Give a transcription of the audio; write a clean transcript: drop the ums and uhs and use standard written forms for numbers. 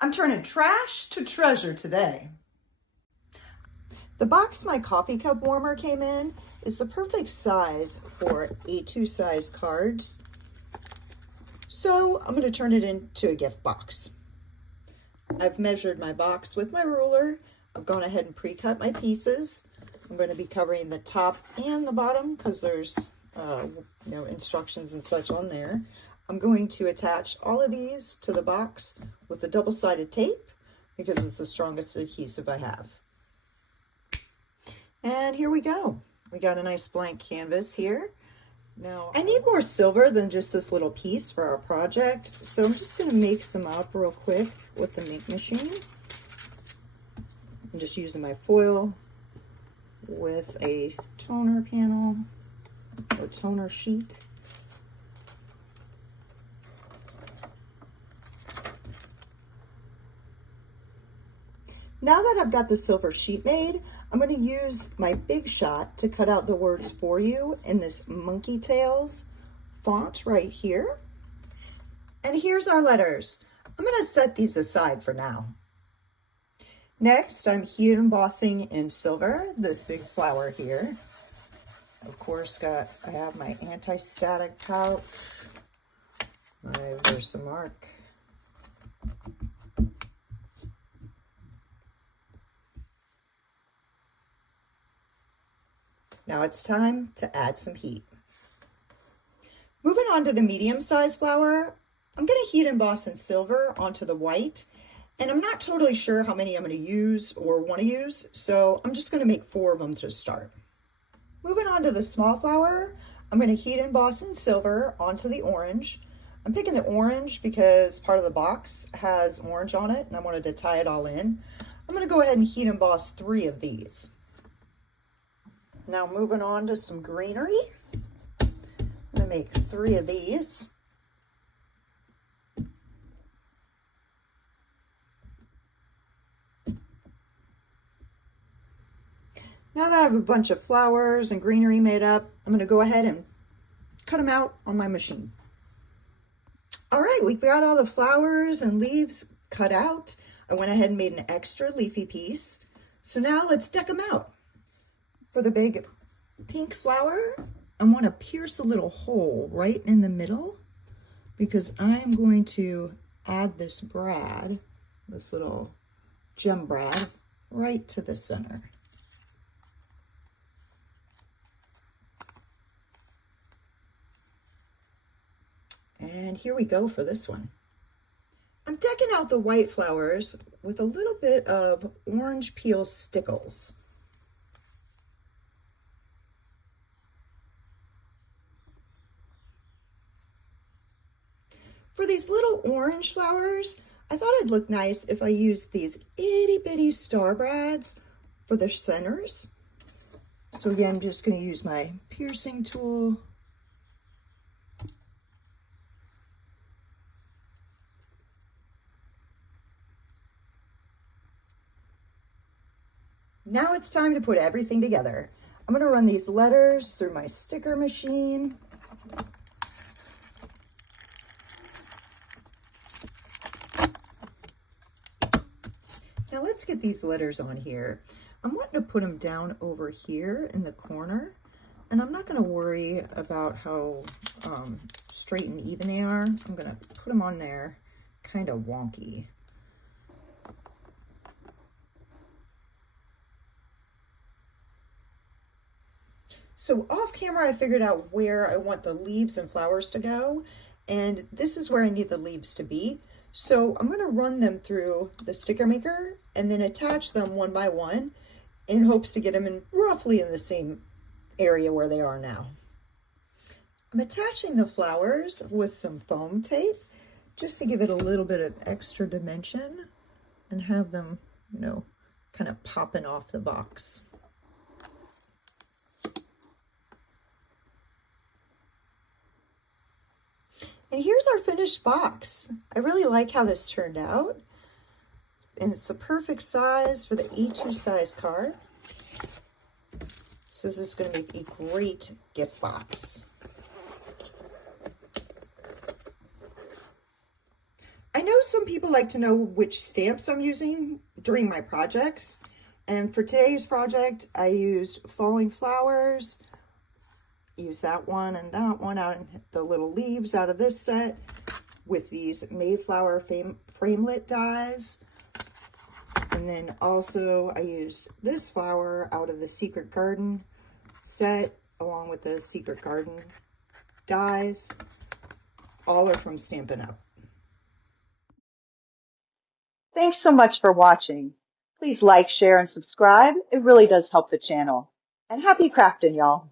I'm turning trash to treasure today. The box my coffee cup warmer came in is the perfect size for A2 size cards. So I'm going to turn it into a gift box. I've measured my box with my ruler. I've gone ahead and pre-cut my pieces. I'm going to be covering the top and the bottom because there's instructions and such on there. I'm going to attach all of these to the box with a double-sided tape because it's the strongest adhesive I have. And here we go. We got a nice blank canvas here. Now, I need more silver than just this little piece for our project, so I'm just going to make some up real quick with the make machine. I'm just using my foil with a toner panel or toner sheet. Now that I've got the silver sheet made, I'm going to use my Big Shot to cut out the words for you in this Monkey Tails font right here. And here's our letters. I'm going to set these aside for now. Next, I'm heat embossing in silver this big flower here. Of course, I have my anti-static pouch, my Versamark. Now it's time to add some heat. Moving on to the medium-sized flower, I'm going to heat emboss in silver onto the white, and I'm not totally sure how many I'm going to use or want to use, so I'm just going to make 4 of them to start. Moving on to the small flower, I'm going to heat emboss in silver onto the orange. I'm picking the orange because part of the box has orange on it, and I wanted to tie it all in. I'm going to go ahead and heat emboss 3 of these. Now moving on to some greenery. I'm going to make 3 of these. Now that I have a bunch of flowers and greenery made up, I'm going to go ahead and cut them out on my machine. All right, we've got all the flowers and leaves cut out. I went ahead and made an extra leafy piece. So now let's deck them out. For the big pink flower, I want to pierce a little hole right in the middle because I'm going to add this brad, this little gem brad, right to the center. And here we go for this one. I'm decking out the white flowers with a little bit of orange peel stickles. For these little orange flowers, I thought it'd look nice if I used these itty bitty star brads for the centers. So again, I'm just going to use my piercing tool. Now it's time to put everything together. I'm going to run these letters through my sticker machine. Now let's get these letters on here. I'm wanting to put them down over here in the corner, and I'm not going to worry about how straight and even they are. I'm going to put them on there kind of wonky. So off camera, I figured out where I want the leaves and flowers to go, and this is where I need the leaves to be. So I'm going to run them through the sticker maker and then attach them one by one in hopes to get them in roughly in the same area where they are now. I'm attaching the flowers with some foam tape just to give it a little bit of extra dimension and have them, kind of popping off the box. And here's our finished box. I really like how this turned out. And it's the perfect size for the A2 size card. So this is going to make a great gift box. I know some people like to know which stamps I'm using during my projects. And for today's project, I used Falling Flowers, use that one and that one out in the little leaves out of this set with these Mayflower framelit dies. And then also I used this flower out of the Secret Garden set along with the Secret Garden dies. All are from Stampin' Up. Thanks so much for watching. Please like, share, and subscribe. It really does help the channel. And happy crafting, y'all.